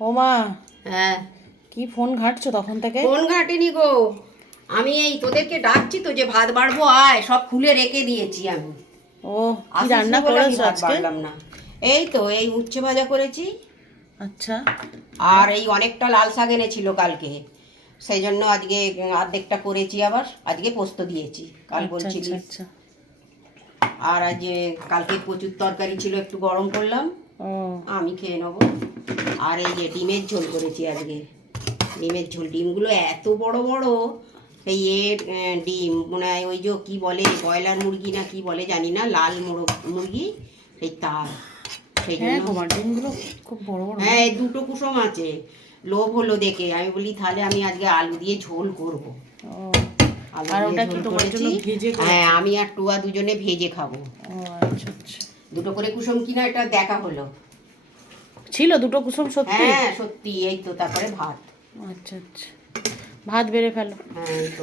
ও মা, হ্যাঁ, কি ফোন ঘাঁটছো তখন থেকে? ফোন ঘাটেনি গো, আমি এই তোদেরকে ডাকছি তো যে ভাত বাড়বো, আয়, সব খুলে রেখে দিয়েছি আমি। ও, কি আসিস রান্না নি বলে আমি করেছো ভাত আজকে? বাড়লাম না। এই তো এই উচ্ছে ভাজা করেছি, আচ্ছা। আর এই অনেকটা লাল শাক এনেছিল কালকে, সেই জন্য আজকে অর্ধেকটা করেছি, আবার আজকে পোস্ত দিয়েছি, কাল আচ্ছা আচ্ছা বলছিলিস। আচ্ছা। আর আজ কালকে প্রচুর তরকারি ছিল, একটু গরম করলাম, ও, আমি খেয়ে নেবো। আর এই যে ডিমের ঝোল করেছি আজকে, ডিমের ঝোল, ডিমগুলো এত বড় বড়, সেই ডিম মনে হয় ওই যে কি বলে ব্রয়লার মুরগি না কি বলে জানি না, লাল মুরগি, সেই তার, সেই হ্যাঁ জন্য। গো মা, ডিমগুলো খুব বড় বড় না? হ্যাঁ, এই দুটো কুসুম আছে, লোভ হলো দেখে, আমি বলি তাহলে আমি আজকে আলু দিয়ে ঝোল করব। ও, আলু আর দিয়ে ওটা কি ঝোল তোমার করেছি। জন্য ভেজে হ্যাঁ, করেছো? আমি আর টুয়া দুজনে ভেজে খাবো। ও আচ্ছা আচ্ছা। দুটো করে কুসুম কিনা এটা দেখা হলো। ছিল দুটো কুসুম সত্যি? হ্যাঁ সত্যি, এই তো তারপরে ভাত। আচ্ছা আচ্ছা, ভাত বেড়ে ফেলো। হ্যাঁ, এই তো